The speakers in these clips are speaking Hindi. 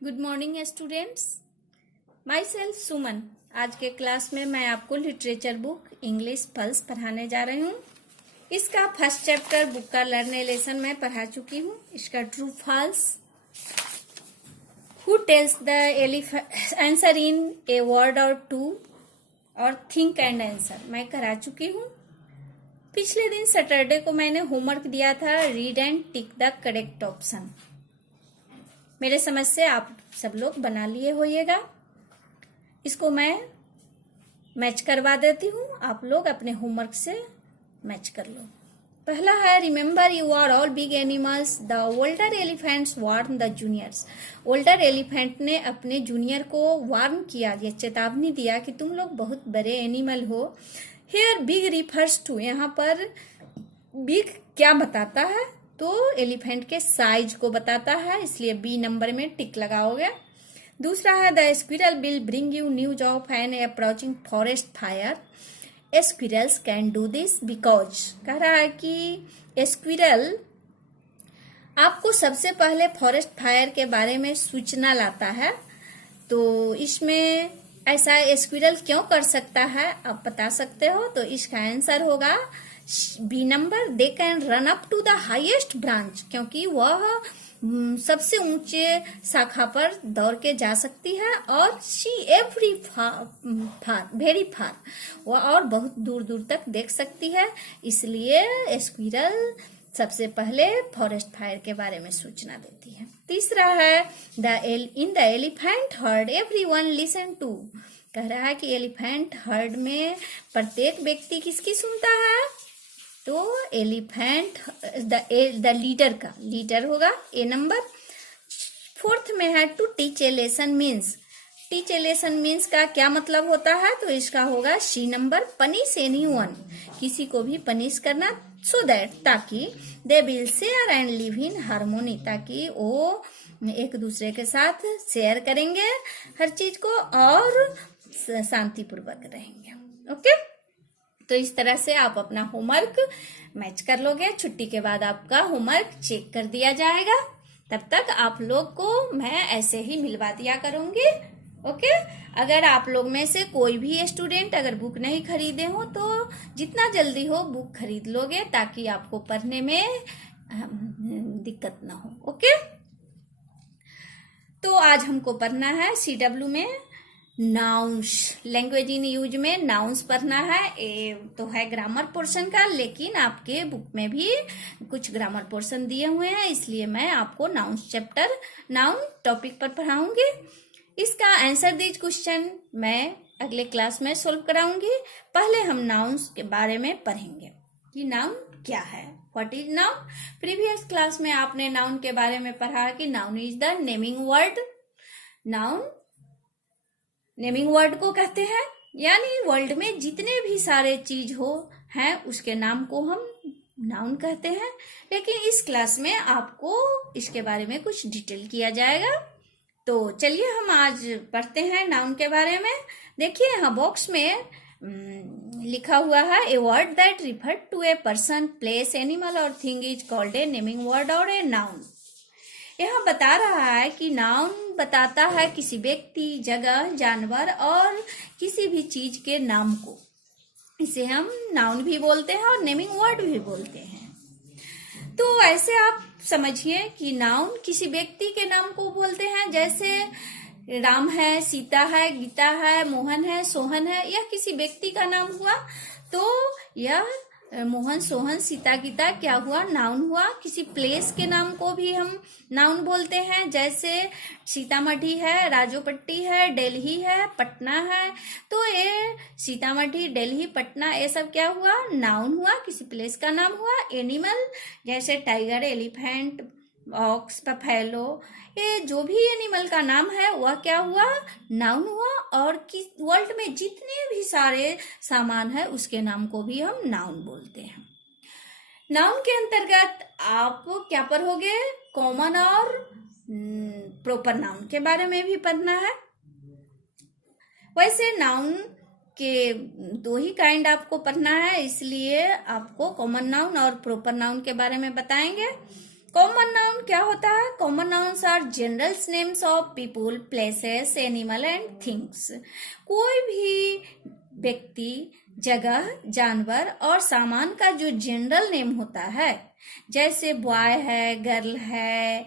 Good morning students. My self Suman. आज के क्लास में मैं आपको लिटरेचर बुक इंग्लिश पल्स पढ़ाने जा रही हूँ। इसका फर्स्ट चैप्टर बुक का लर्ने लेसन मैं पढ़ा चुकी हूँ। इसका true false, who tells the answer in a word or two, और थिंक एंड आंसर मैं करा चुकी हूँ। पिछले दिन सैटरडे को मैंने होमवर्क दिया था, read and tick the correct option. मेरे समझ से आप सब लोग बना लिए होइएगा। इसको मैं मैच करवा देती हूँ, आप लोग अपने होमवर्क से मैच कर लो। पहला है, remember you are all big animals, the older elephants warn the juniors. Older elephant ने अपने जूनियर को वार्न किया, ये चेतावनी दिया कि तुम लोग बहुत बड़े एनिमल हो। हेयर बिग रिफर्स टू, यहाँ पर बिग क्या बताता है? तो एलिफेंट के साइज को बताता है, इसलिए बी नंबर में टिक लगाओगे। दूसरा है, the squirrel will bring you news of N approaching forest fire. Squirrels can do this because, कह रहा है कि स्क्विरल आपको सबसे पहले फॉरेस्ट फायर के बारे में सूचना लाता है। तो इसमें ऐसा स्क्विरल क्यों कर सकता है आप बता सकते हो? तो इसका आंसर होगा B number, they can run up to the highest branch, क्योंकि वह सबसे ऊंचे शाखा पर दौड़ के जा सकती है। और she every far very far, वह और बहुत दूर दूर तक देख सकती है, इसलिए स्क्विरल सबसे पहले फॉरेस्ट फायर के बारे में सूचना देती है। तीसरा है, in the elephant herd everyone listen to, कह रहा है कि एलिफेंट हर्ड में प्रत्येक व्यक्ति किसकी सुनता है? तो एलिफेंट द लीडर का, लीडर होगा ए नंबर। फोर्थ में है, to teach a lesson means. Teach a lesson means का क्या मतलब होता है? तो इसका होगा सी नंबर, पनिश एनीवन, किसी को भी पनिश करना, सो दैट, ताकि they will share and live in harmony, ताकि वो एक दूसरे के साथ शेयर करेंगे हर चीज को और शांतिपूर्वक रहेंगे। ओके, तो इस तरह से आप अपना होमवर्क मैच कर लोगे। छुट्टी के बाद आपका होमवर्क चेक कर दिया जाएगा, तब तक आप लोग को मैं ऐसे ही मिलवा दिया करूंगी। ओके, अगर आप लोग में से कोई भी स्टूडेंट अगर बुक नहीं खरीदे हो तो जितना जल्दी हो बुक खरीद लोगे, ताकि आपको पढ़ने में दिक्कत ना हो। ओके, तो आज हमको पढ़ना है CW में नाउन्स, लैंग्वेज इन यूज में नाउन्स पढ़ना है। ये तो है ग्रामर पोर्शन का, लेकिन आपके बुक में भी कुछ ग्रामर पोर्शन दिए हुए हैं, इसलिए मैं आपको नाउन्स चैप्टर नाउन टॉपिक पर पढ़ाऊंगी। इसका आंसर दीज क्वेश्चन मैं अगले क्लास में सोल्व कराऊंगी। पहले हम नाउन्स के बारे में पढ़ेंगे कि नाउन क्या है, what is noun. Previous class में आपने नाउन के बारे में पढ़ा कि noun is the naming word. Noun naming word को कहते हैं, यानी वर्ल्ड में जितने भी सारे चीज हो हैं उसके नाम को हम नाउन कहते हैं। लेकिन इस क्लास में आपको इसके बारे में कुछ डिटेल किया जाएगा। तो चलिए हम आज पढ़ते हैं नाउन के बारे में। देखिए यहाँ बॉक्स में लिखा हुआ है, a word that refer to a person, place, animal और thing is called a naming word और ए नाउन। यहाँ बता रहा है कि नाउन बताता है किसी व्यक्ति, जगह, जानवर और किसी भी चीज के नाम को। इसे हम नाउन भी बोलते हैं और नेमिंग वर्ड भी बोलते हैं। तो ऐसे आप समझिए कि नाउन किसी व्यक्ति के नाम को बोलते हैं, जैसे राम है, सीता है, गीता है, मोहन है, सोहन है, यह किसी व्यक्ति का नाम हुआ। तो यह मोहन, सोहन, सीता, गीता क्या हुआ? नाउन हुआ। किसी प्लेस के नाम को भी हम नाउन बोलते हैं, जैसे सीतामढ़ी है, राजोपट्टी है, दिल्ली है, पटना है। तो ये सीतामढ़ी, दिल्ली, पटना ये सब क्या हुआ? नाउन हुआ, किसी प्लेस का नाम हुआ। एनिमल जैसे टाइगर, एलिफेंट, ऑक्स, बफेलो, ये जो भी एनिमल का नाम है वह क्या हुआ? नाउन हुआ। और किस वर्ल्ड में जितने भी सारे सामान है उसके नाम को भी हम नाउन बोलते हैं। नाउन के अंतर्गत आप क्या पढ़ोगे? कॉमन और प्रॉपर नाउन के बारे में भी पढ़ना है। वैसे नाउन के दो ही काइंड आपको पढ़ना है, इसलिए आपको कॉमन नाउन और प्रॉपर नाउन के बारे में बताएंगे। कॉमन नाउन क्या होता है? Common nouns are general names of people, places, animal and things. कोई भी व्यक्ति, जगह, जानवर और सामान का जो जनरल नेम होता है, जैसे बॉय है, गर्ल है,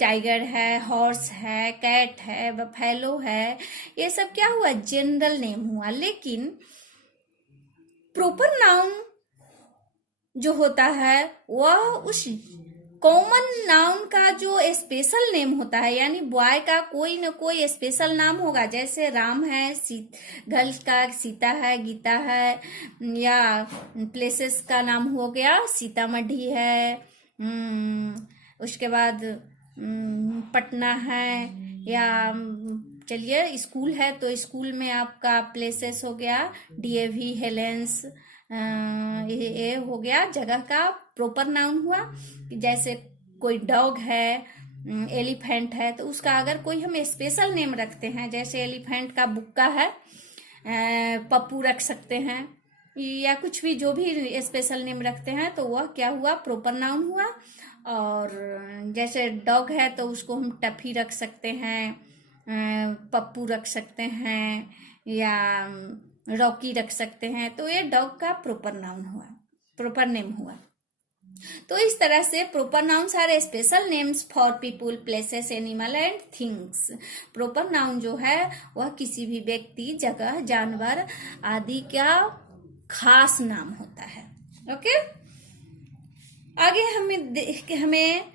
टाइगर है, हॉर्स है, कैट है, बफेलो है, ये सब क्या हुआ? जनरल नेम हुआ। लेकिन प्रॉपर नाउन जो होता है वह उस कॉमन नाउन का जो स्पेशल नेम होता है, यानी बॉय का कोई न कोई स्पेशल नाम होगा। जैसे राम है, गर्ल का सीता है, गीता है, या प्लेसेस का नाम हो गया सीतामढ़ी है, उसके बाद पटना है, या चलिए स्कूल है तो स्कूल में आपका प्लेसेस हो गया डीएवी, हेलेंस, ये हो गया जगह का प्रॉपर नाउन हुआ। जैसे कोई डॉग है, एलिफेंट है, तो उसका अगर कोई हम स्पेशल नेम रखते हैं, जैसे एलिफेंट का बुक्का है, पप्पू रख सकते हैं, या कुछ भी जो भी स्पेशल नेम रखते हैं तो वह क्या हुआ? प्रॉपर नाउन हुआ। और जैसे डॉग है तो उसको हम टफी रख सकते हैं, पप्पू रख सकते हैं, या रॉकी रख सकते हैं, तो ये डॉग का प्रॉपर नाउन हुआ, प्रॉपर नेम हुआ। तो इस तरह से proper nouns are special names for people, places, animal and things. Proper noun जो है वह किसी भी व्यक्ति, जगह, जानवर आदि का खास नाम होता है। ओके, आगे हमें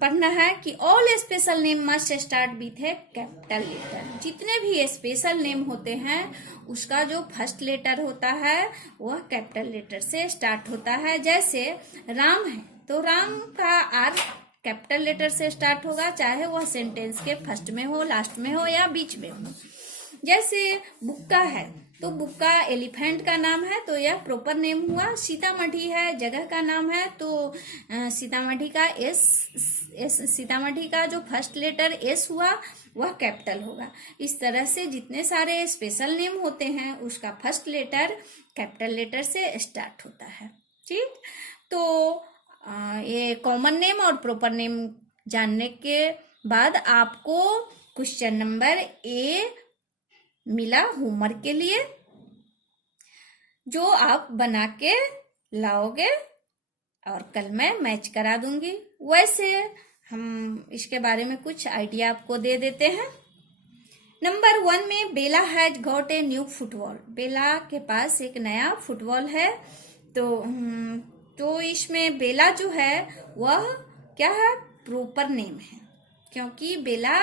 पढ़ना है कि all special name must start with a capital letter. जितने भी स्पेशल नेम होते हैं उसका जो फर्स्ट लेटर होता है वह कैपिटल लेटर से स्टार्ट होता है। जैसे राम है तो राम का आर कैपिटल लेटर से स्टार्ट होगा, चाहे वह सेंटेंस के फर्स्ट में हो, लास्ट में हो या बीच में हो। जैसे बुक्का है तो बुक्का एलिफेंट का नाम है तो यह प्रॉपर नेम हुआ। सीतामढ़ी है, जगह का नाम है, तो सीतामढ़ी का सीतामढ़ी का जो फर्स्ट लेटर एस हुआ वह कैपिटल होगा। इस तरह से जितने सारे स्पेशल नेम होते हैं उसका फर्स्ट लेटर कैपिटल लेटर से स्टार्ट होता है। ठीक, तो ये कॉमन नेम और प्रॉपर नेम जानने के बाद आपको क्वेश्चन नंबर ए मिला होमवर्क के लिए, जो आप बना के लाओगे और कल मैं मैच करा दूंगी। वैसे हम इसके बारे में कुछ आइडिया आपको दे देते हैं। नंबर 1 में Bella has got a new football. Bella के पास एक नया फुटबॉल है। तो इसमें बेला जो है वह क्या है? प्रॉपर नेम है, क्योंकि बेला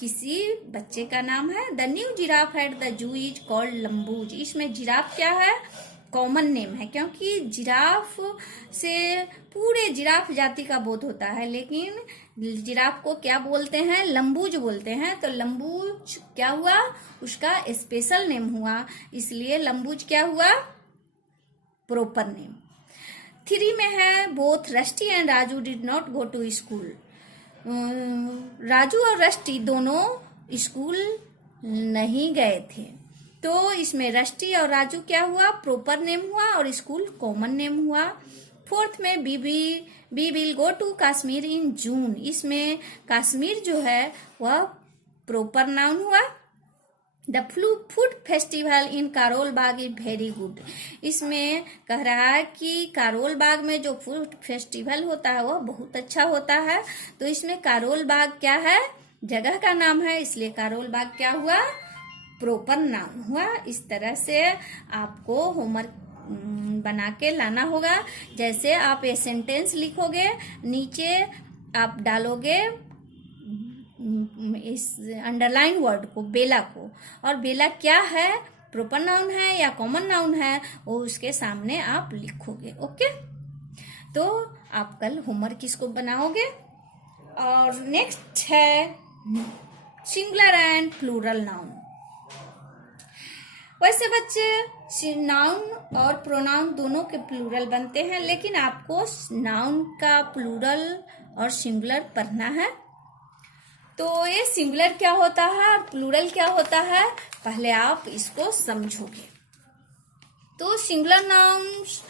किसी बच्चे का नाम है। The new giraffe at the zoo is called Lambooz. इसमें जिराफ क्या है? कॉमन नेम है, क्योंकि जिराफ से पूरे जिराफ जाति का बोध होता है, लेकिन जिराफ को क्या बोलते हैं? लंबूज बोलते हैं। तो लंबूज क्या हुआ? उसका स्पेशल नेम हुआ, इसलिए लंबूज क्या हुआ? Proper name. 3 में है both Rusty and Raju did not go to school. Raju और रस्टी दोनों स्कूल नहीं गए थे। तो इसमें रस्टी और राजू क्या हुआ? प्रॉपर नेम हुआ और स्कूल कॉमन नेम हुआ। 4th में we will go to Kashmir in June. इसमें कश्मीर जो है वह प्रॉपर नाउन हुआ। The food festival in Karol Bagh is very good. इसमें कह रहा है कि कारोल बाग में जो फूड फेस्टिवल होता है वह बहुत अच्छा होता है। तो इसमें कारोल बाग क्या है? जगह का नाम है, इसलिए कारोल बाग क्या हुआ? प्रॉपर नाउन हुआ। इस तरह से आपको होमवर्क बना के लाना होगा। जैसे आप ये सेंटेंस लिखोगे, नीचे आप डालोगे इस अंडरलाइन वर्ड को, बेला को, और बेला क्या है? प्रॉपर नाउन है या कॉमन नाउन है, वो उसके सामने आप लिखोगे। ओके, तो आप कल होमवर्क इसको बनाओगे। और नेक्स्ट है सिंगुलर एंड प्लूरल नाउन। वैसे बच्चे नाउन और प्रोनाउन दोनों के प्लूरल बनते हैं, लेकिन आपको नाउन का प्लूरल और सिंगुलर पढ़ना है। तो ये सिंगुलर क्या होता है और प्लूरल क्या होता है, पहले आप इसको समझोगे। तो सिंगुलर नाउन्स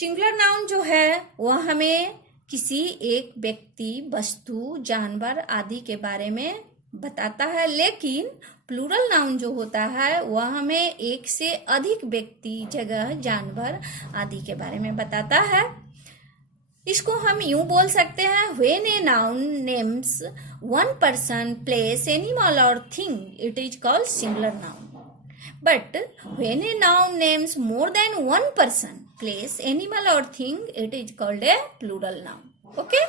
सिंगुलर नाउन जो है वह हमें किसी एक व्यक्ति, वस्तु, जानवर आदि के बारे में बताता है, लेकिन प्लूरल नाउन जो होता है वह हमें एक से अधिक व्यक्ति, जगह, जानवर आदि के बारे में बताता है। इसको हम यूं बोल सकते हैं, when a noun names one person, place, animal और thing, it is called singular noun. But when a noun names more than one person, place, animal और thing, it is called a plural noun. Okay,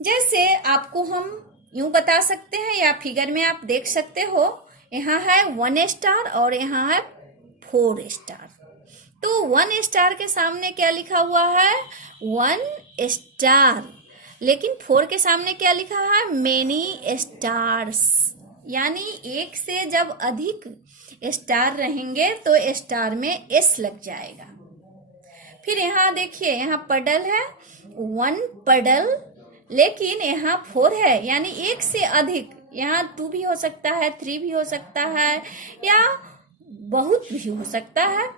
जैसे आपको हम यूं बता सकते हैं, या फिगर में आप देख सकते हो, यहाँ है 1 स्टार और यहाँ है 4 स्टार। तो 1 स्टार के सामने क्या लिखा हुआ है? 1 स्टार। लेकिन 4 के सामने क्या लिखा है? Many stars. यानी एक से जब अधिक स्टार रहेंगे तो स्टार में एस लग जाएगा। फिर यहाँ देखिए, यहाँ पडल है, 1 पडल, लेकिन यहाँ 4 है, यानी एक से अधिक। यहाँ 2 भी हो सकता है, 3 भी हो सकता है, या बहुत भी हो सकता है।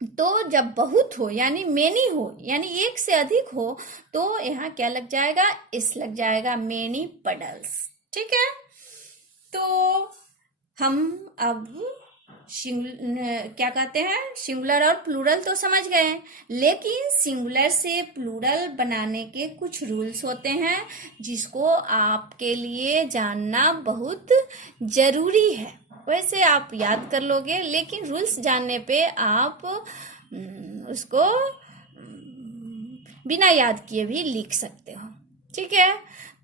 तो जब बहुत हो यानी मेनी हो, यानी एक से अधिक हो, तो यहाँ क्या लग जाएगा? इस लग जाएगा, मेनी पडल्स। ठीक है, तो हम अब क्या कहते हैं, सिंगुलर और प्लूरल तो समझ गए, लेकिन सिंगुलर से प्लूरल बनाने के कुछ रूल्स होते हैं जिसको आपके लिए जानना बहुत जरूरी है। वैसे आप याद कर लोगे, लेकिन रूल्स जानने पे आप उसको बिना याद किए भी लिख सकते हो। ठीक है,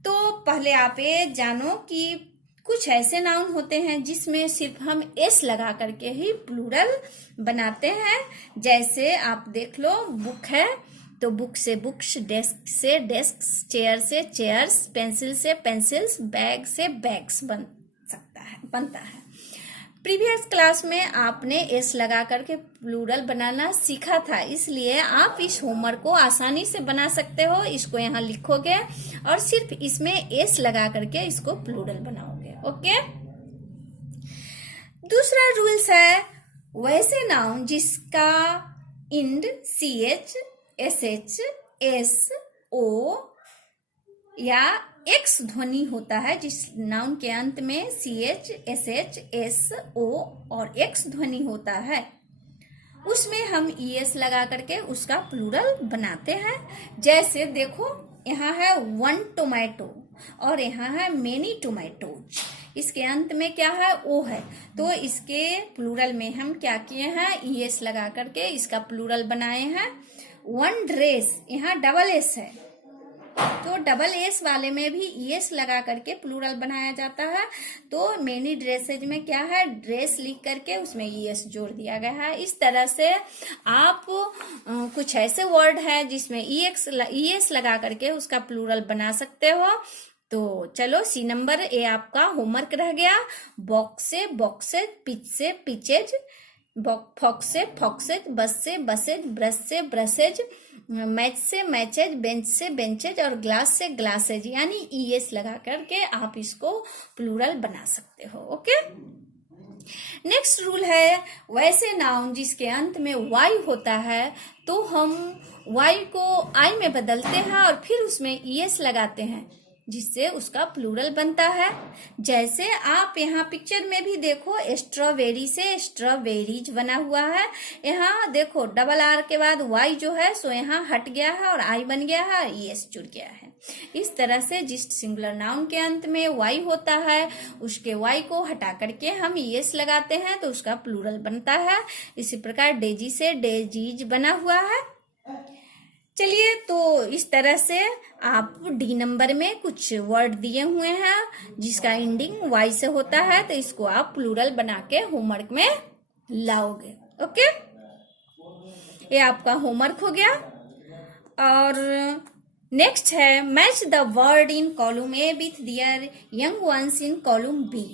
तो पहले आप ये जानो कि कुछ ऐसे नाउन होते हैं जिसमें सिर्फ हम एस लगा करके ही प्लूरल बनाते हैं। जैसे आप देख लो, बुक है तो बुक से बुक्स, डेस्क से डेस्क, चेयर से चेयर्स, पेंसिल से पेंसिल्स, बैग से बैग्स बनता है। प्रीवियस क्लास में आपने एस लगा करके प्लूरल बनाना सीखा था, इसलिए आप इस होमवर्क को आसानी से बना सकते हो। इसको यहाँ लिखोगे और सिर्फ इसमें एस लगा करके इसको प्लूरल बनाओगे। ओके, दूसरा रूल्स है, वैसे नाउन जिसका end CH, SH, S, O या एक्स ध्वनि होता है, जिस नाउन के अंत में CH, SH, S, O और एक्स ध्वनि होता है, उसमें हम ES लगा करके उसका प्लूरल बनाते हैं। जैसे देखो, यहाँ है 1 टोमेटो और यहाँ है मेनी टोमेटोज। इसके अंत में क्या है? O है, तो इसके प्लूरल में हम क्या किए हैं? ES लगा करके इसका प्लूरल बनाए हैं। 1 ड्रेस, यहाँ डबल S है, तो डबल एस वाले में भी ES लगा करके प्लूरल बनाया जाता है। तो मेनी ड्रेसेज में क्या है? ड्रेस लिख करके उसमें ES जोड़ दिया गया है। इस तरह से आप कुछ ऐसे वर्ड है जिसमें ES लगा करके उसका प्लूरल बना सकते हो। तो चलो, C नंबर ए आपका होमवर्क रह गया। बॉक्स से बॉक्सेज, पिच से पिचेज, फॉक्स से फॉक्सेज, बस से बसेज, ब्रश से ब्रशेज, मैच से मैचेज, बेंच से बेंचेज और ग्लास से ग्लासेज, यानी ES लगा करके आप इसको प्लूरल बना सकते हो। ओके, नेक्स्ट रूल है, वैसे नाउन जिसके अंत में Y होता है तो हम Y को I में बदलते हैं और फिर उसमें ES लगाते हैं, जिससे उसका प्लूरल बनता है। जैसे आप यहाँ पिक्चर में भी देखो, स्ट्रॉबेरी से स्ट्रॉबेरीज बना हुआ है। यहाँ देखो, डबल R के बाद Y जो है सो यहाँ हट गया है और I बन गया है, ES जुड़ गया है। इस तरह से जिस सिंगुलर नाउन के अंत में Y होता है उसके Y को हटा करके हम ES लगाते हैं तो उसका प्लूरल बनता है। इसी प्रकार डेजी से डेजीज बना हुआ है। चलिए, तो इस तरह से आप D नंबर में कुछ वर्ड दिए हुए हैं जिसका एंडिंग Y से होता है, तो इसको आप प्लूरल बना के होमवर्क में लाओगे। ओके, ये आपका होमवर्क हो गया। और नेक्स्ट है, match the word in column A with their young ones in column B।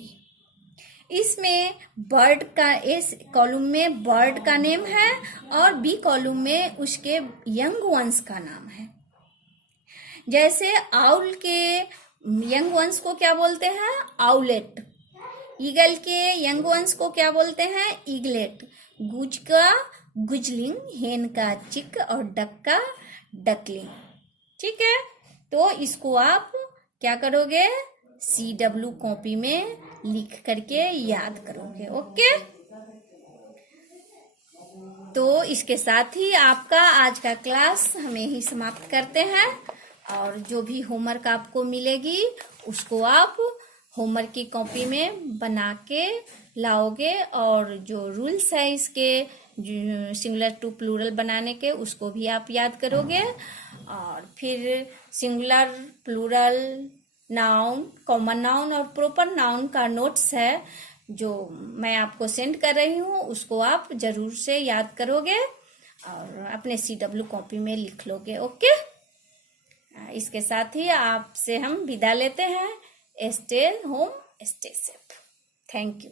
इसमें बर्ड का, इस कॉलम में बर्ड का नेम है और बी कॉलम में उसके यंग वंस का नाम है। जैसे आउल के यंग वंस को क्या बोलते हैं? आउलेट। ईगल के यंग वंस को क्या बोलते हैं? ईगलेट। गूज का गुजलिंग, हेन का चिक और डक का डकलिंग। ठीक है, तो इसको आप क्या करोगे, CW कॉपी में लिख करके याद करोगे। ओके, तो इसके साथ ही आपका आज का क्लास हमें ही समाप्त करते हैं। और जो भी होमवर्क आपको मिलेगी उसको आप होमवर्क की कॉपी में बना के लाओगे, और जो रूल्स है इसके सिंगुलर टू प्लूरल बनाने के उसको भी आप याद करोगे। और फिर singular, plural, noun, common noun और प्रॉपर नाउन का नोट्स है जो मैं आपको सेंड कर रही हूँ, उसको आप जरूर से याद करोगे और अपने CW कॉपी में लिख लोगे। ओके, इसके साथ ही आपसे हम विदा लेते हैं। Stay home, stay safe. Thank you.